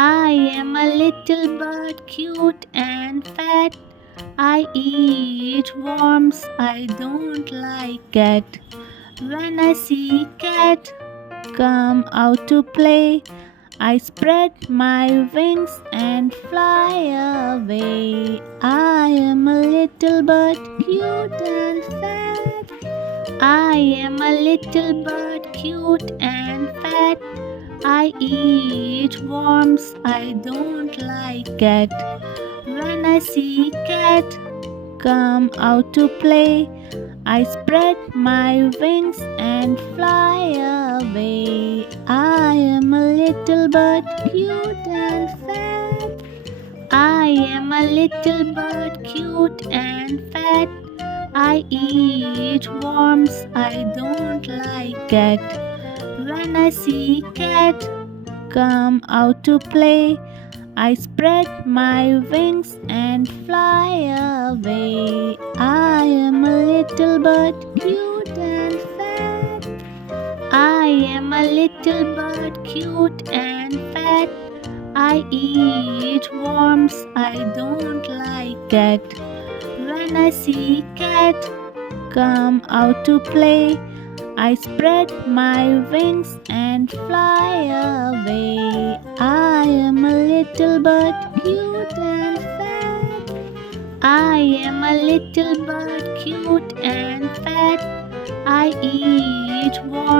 I am a little bird, cute and fat. I eat worms, I don't like cat. When I see cat come out to play, I spread my wings and fly away. I am a little bird, cute and fat. I am a little bird, cute and fat. I eat worms, I don't like cat. When I see cat come out to play, I spread my wings and fly away. I am a little bird, cute and fat. I am a little bird, cute and fat. I eat worms, I don't like cat. When I see cat come out to play, I spread my wings and fly away. I am a little bird, cute and fat. I am a little bird, cute and fat. I eat worms, I don't like cat. When I see cat come out to play, I spread my wings and fly away. I am a little bird, cute and fat. I am a little bird, cute and fat. I eat worms.